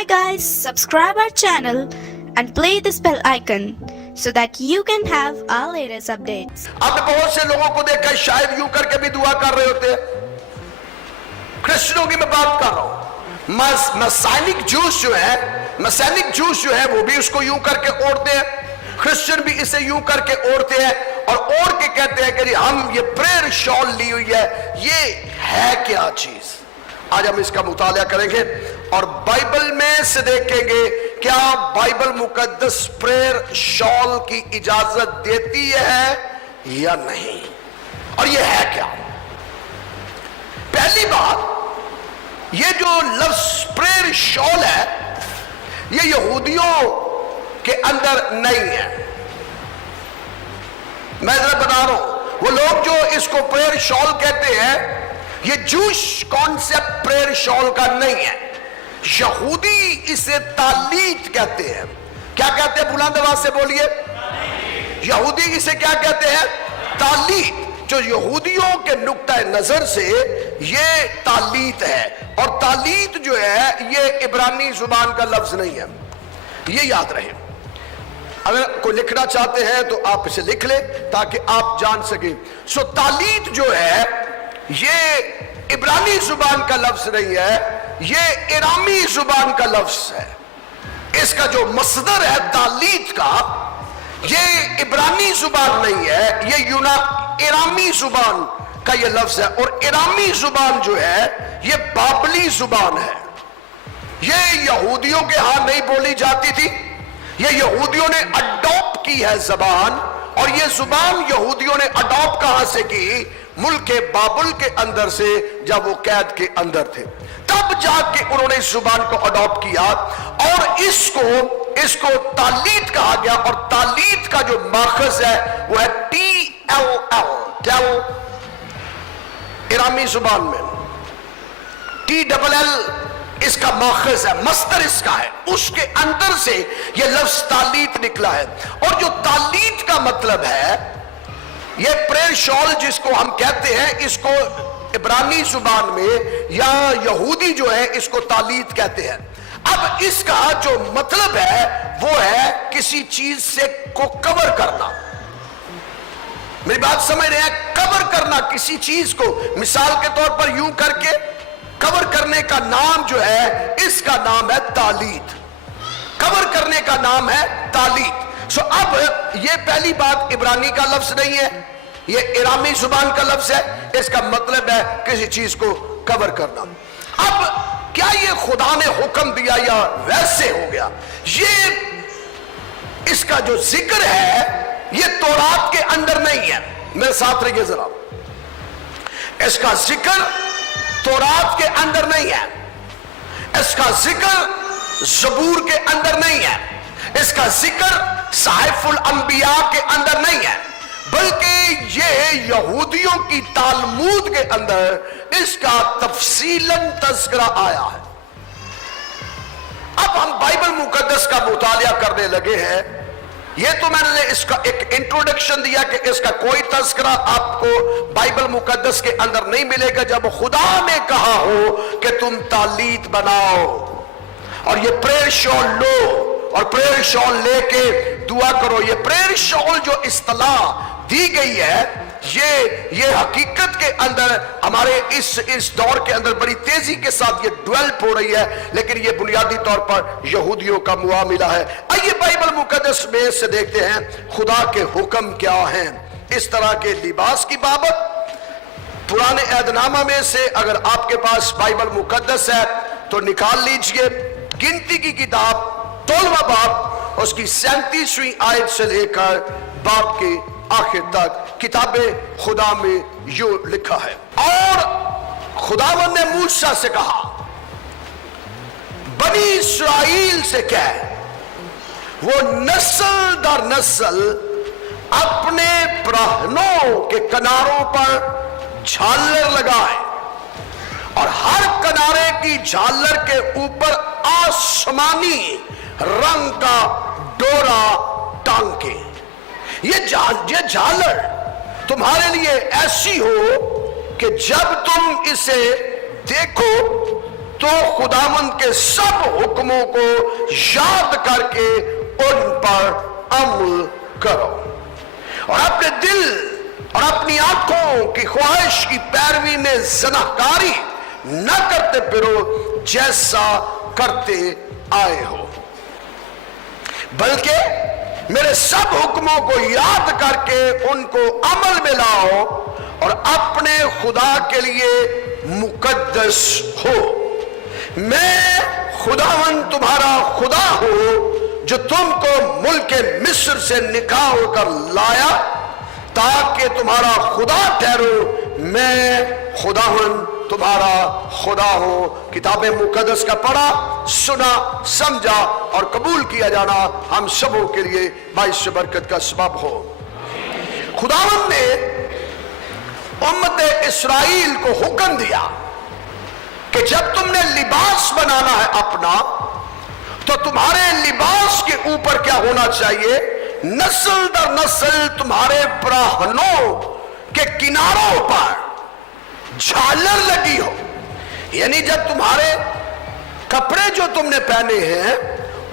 Hi guys, subscribe our channel and play this bell icon so that you can have our latest updates. आपने बहुत से लोगों को देखा शायद यूं करके भी दुआ कर रहे होते हैं। क्रिश्चियनों की मैं बात कर रहा हूं। मसानिक जूस जो है वो भी उसको यूं करके ओढ़ते हैं, क्रिश्चियन भी इसे यूं करके ओढ़ते हैं और ओढ़ के कहते हैं कि हम ये प्रेयर शॉल ली हुई है। ये है क्या चीज? आज हम इसका मुताला करेंगे और बाइबल में से देखेंगे क्या बाइबल मुकद्दस प्रेयर शॉल की इजाजत देती है या नहीं, और ये है क्या। पहली बात, ये जो लफ्ज प्रेयर शॉल है ये यहूदियों के अंदर नहीं है। मैं जरा बता रहा हूं, वो लोग जो इसको प्रेयर शॉल कहते हैं ये जूश कॉन्सेप्ट प्रेयर शॉल का नहीं है। यहूदी इसे तालीत कहते हैं। क्या कहते हैं? बुलंद आवाज से बोलिए। यहूदी इसे क्या कहते हैं? तालीत। जो यहूदियों के नुक्ता नजर से ये तालीत है, और तालीत जो है ये इब्रानी जुबान का लफ्ज नहीं है, ये याद रहे। अगर कोई लिखना चाहते हैं तो आप इसे लिख ले ताकि आप जान सकें। सो तालीत जो है ये इब्रानी जुबान का लफ्ज नहीं है, ये इरामी जुबान का लफ्ज है। इसका जो मसदर है तालीत का, ये इब्रानी जुबान नहीं है, ये इरामी जुबान का ये लफ्ज है। और इरामी जुबान जो है ये बाबली जुबान है। ये यहूदियों के यहां नहीं बोली जाती थी, ये यहूदियों ने अडॉप्ट की है जबान। और ये जुबान यहूदियों ने अडॉप्ट कहां से की? मुल्क के बाबुल के अंदर से, जब वो कैद के अंदर थे तब जाके उन्होंने इस जुबान को अडॉप्ट किया और इसको तालीत कहा गया। और तालीत का जो माखज है वो है TLL, इरामी जुबान में TLL इसका माखज है, मस्तर इसका है, उसके अंदर से ये लफ्ज तालीत निकला है। और जो तालीत का मतलब है, ये प्रेयर शॉल जिसको हम कहते हैं, इसको इब्रानी जुबान में या यहूदी जो है इसको तालीत कहते हैं। अब इसका जो मतलब है वो है किसी चीज से को कवर करना। मेरी बात समझ रहे हैं? कवर करना किसी चीज को, मिसाल के तौर पर यूं करके कवर करने का नाम जो है, इसका नाम है तालीत। कवर करने का नाम है तालीत। सो अब ये पहली बात इब्रानी का लफ्ज नहीं है, ये इरामी जुबान का लफ्ज है। इसका मतलब है किसी चीज को कवर करना। अब क्या ये खुदा ने हुक्म दिया या वैसे हो गया? ये इसका जो जिक्र है ये तौरात के अंदर नहीं है। मेरे साथ रहिए जरा। इसका जिक्र तौरात के अंदर नहीं है, इसका जिक्र ज़बूर के अंदर नहीं है, इसका जिक्र साहिफुल अंबिया के अंदर नहीं है, बल्कि ये यहूदियों की तालमूद के अंदर इसका तफसीलन तज़किरा आया है। अब हम बाइबल मुकद्दस का मुतालिया करने लगे हैं। ये तो मैंने इसका एक इंट्रोडक्शन दिया कि इसका कोई तज़किरा आपको बाइबल मुकद्दस के अंदर नहीं मिलेगा। जब खुदा ने कहा हो कि तुम तालीत बनाओ और ये प्रेयर शॉल लो और प्रेयर शॉल लेके दुआ करो, ये प्रेयर शॉल जो इस्तिलाह दी गई है ये हकीकत के अंदर हमारे इस दौर के अंदर बड़ी तेजी के साथ ये डेवलप हो रही है, लेकिन ये बुनियादी तौर पर यहूदियों का मुआमिला है। आइए बाइबल मुकद्दस में से देखते हैं खुदा के हुक्म क्या हैं इस तरह के लिबास की बाबत। पुराने अहदनामा में से अगर आपके पास बाइबल मुकद्दस है तो निकाल लीजिए। गिनती की किताब 16वां बाब, उसकी 37वीं आयत से लेकर बाब के आखिर तक किताबे खुदा में यूं लिखा है। और खुदावंद ने मूसा से कहा, बनी इस्राएल से कह वो नस्ल दर नस्ल अपने प्रहनों के किनारों पर झालर लगाए और हर किनारे की झालर के ऊपर आसमानी रंग का डोरा टांगे। ये झालर तुम्हारे लिए ऐसी हो कि जब तुम इसे देखो तो खुदावंद के सब हुक्मों को याद करके उन पर अमल करो और अपने दिल और अपनी आंखों की ख्वाहिश की पैरवी में ज़नाकारी न करते फिरो जैसा करते आए हो, बल्कि मेरे सब हुक्मों को याद करके उनको अमल में लाओ और अपने खुदा के लिए मुकद्दस हो। मैं खुदावन तुम्हारा खुदा हूं जो तुमको मुल्क मिस्र से निकाल कर लाया ताकि तुम्हारा खुदा ठहरो। मैं खुदावन तुम्हारा खुदा हूं। किताब मुकद्दस का पढ़ा, सुना, समझा और कबूल किया जाना हम सबों के लिए बाइस बरकत का सबब हो। खुदावन ने उम्मत इस्राइल को हुक्म दिया कि जब तुमने लिबास बनाना है अपना, तो तुम्हारे लिबास के ऊपर क्या होना चाहिए? नस्ल दर नस्ल तुम्हारे प्राहनों के किनारों पर झालर लगी हो। यानी जब तुम्हारे कपड़े जो तुमने पहने हैं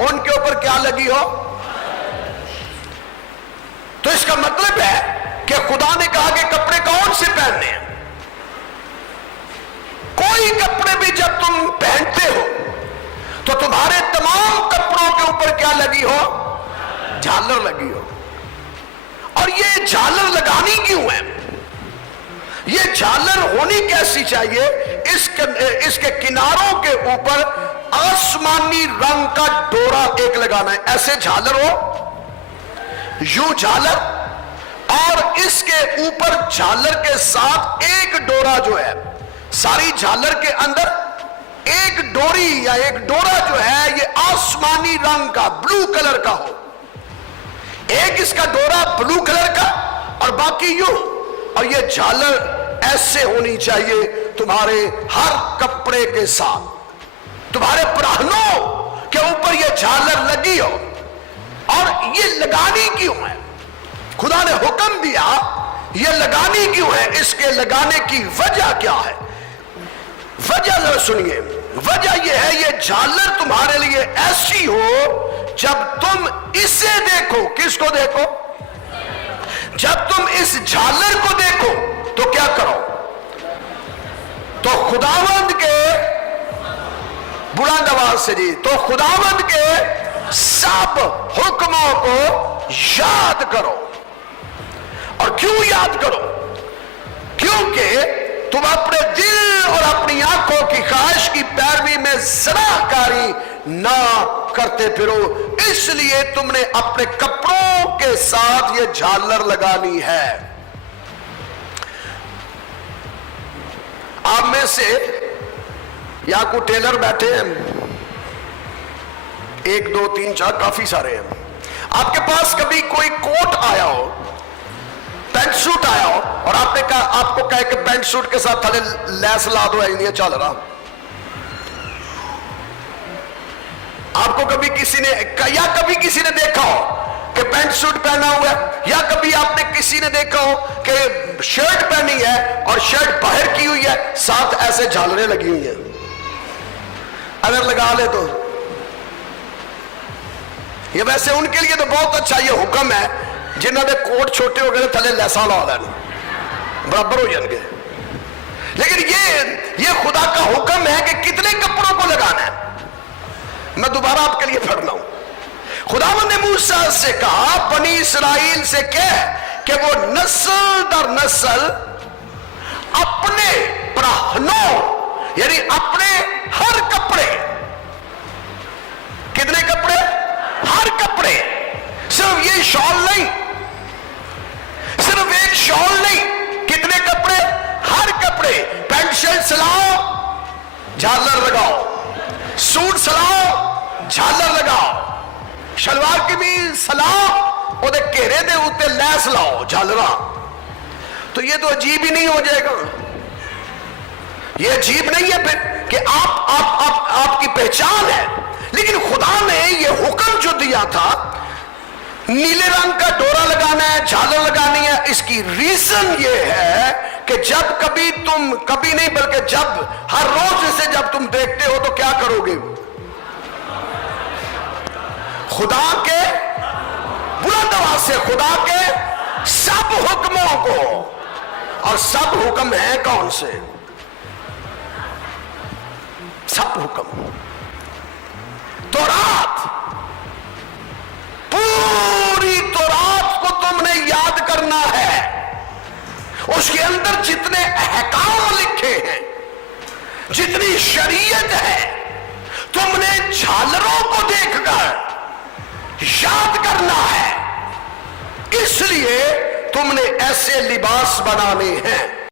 उनके ऊपर क्या लगी हो। तो इसका मतलब है कि खुदा ने कहा कि कपड़े कौन से पहनने हैं। कोई कपड़े भी जब तुम पहनते हो तो तुम्हारे तमाम कपड़ों के ऊपर क्या लगी हो? झालर लगी हो। और ये झालर लगानी क्यों है? ये झालर होनी कैसी चाहिए? इसके किनारों के ऊपर आसमानी रंग का डोरा एक लगाना है। ऐसे झालर हो, यूं झालर, और इसके ऊपर झालर के साथ एक डोरा जो है, सारी झालर के अंदर एक डोरी या एक डोरा जो है ये आसमानी रंग का, ब्लू कलर का हो। एक इसका डोरा ब्लू कलर का और बाकी यूं। और ये झालर ऐसे होनी चाहिए तुम्हारे हर कपड़े के साथ। तुम्हारे प्राहनों के ऊपर ये झालर लगी हो। और ये लगानी क्यों है? खुदा ने हुक्म दिया, ये लगानी क्यों है? इसके लगाने की वजह क्या है? वजह जरा सुनिए। वजह यह है, ये झालर तुम्हारे लिए ऐसी हो जब तुम इसे देखो। किसको देखो? जब तुम इस झालर को देखो तो क्या करो? तो खुदावंद के, बुलंद आवाज से जी, तो खुदावंद के सब हुक्मों को याद करो। और क्यों याद करो? क्योंकि तुम अपने दिल और अपनी आंखों की ख्वाहिश की पैरवी में ज़नाकारी ना करते फिरो, इसलिए तुमने अपने कपड़ों के साथ ये झालर लगानी है। आप में से या कोई टेलर बैठे हैं, 1 2 3 4 काफी सारे हैं। आपके पास कभी कोई कोट आया हो, पैंट सूट आया हो, और आपने कहा, आपको कहे कि पैंट सूट के साथ थले लैस ला दो, नहीं चल रहा। आपको कभी किसी ने, या कभी किसी ने देखा हो कि पैंट सूट पहना हुआ है, या कभी आपने किसी ने देखा हो कि शर्ट पहनी है और शर्ट बाहर की हुई है, साथ ऐसे झालरें लगी हुई हैं। अगर लगा ले तो ये वैसे उनके लिए तो बहुत अच्छा ये हुक्म है जिन्होंने कोट छोटे हो गए थले लैसा ला लेना, बराबर हो जाएंगे। लेकिन ये खुदा का हुक्म है कि कितने कपड़ों को लगाना है। मैं दोबारा आपके लिए पढ़ रहा हूं। खुदावंद ने मूसा से कहा, बनी इस्राइल से कह कि वो नस्ल दर नस्ल अपने प्राहनों, यानी अपने हर कपड़े, कितने कपड़े? हर कपड़े, सिर्फ ये शॉल नहीं, सिर्फ एक शॉल नहीं, कितने कपड़े? हर कपड़े। पैंट शर्ट सिलाओ, झालर लगाओ, सूट सिलाओ, झालर लगाओ, शलवार कमीज सिलाओ, ओदे घेरे दे उत्ते लैस लाओ, झालरा। तो ये तो अजीब ही नहीं हो जाएगा? ये अजीब नहीं है फिर कि आपकी पहचान है। लेकिन खुदा ने ये हुक्म जो दिया था, नीले रंग का डोरा लगाना है, झालर लगानी है, इसकी रीजन ये है کہ جب کبھی نہیں بلکہ جب ہر روز اسے جب تم دیکھتے ہو تو کیا کرو گے؟ خدا کے بلند آواز سے خدا کے سب حکموں کو. اور سب حکم ہیں کون سے؟ سب حکم تورات، پوری تورات کو تم نے یاد کرنا ہے. اس کے اندر جتنے احکام لکھے ہیں، جتنی شریعت ہے، تم نے جھالروں کو دیکھ کر یاد کرنا ہے. اس لیے تم نے ایسے لباس بنانے ہیں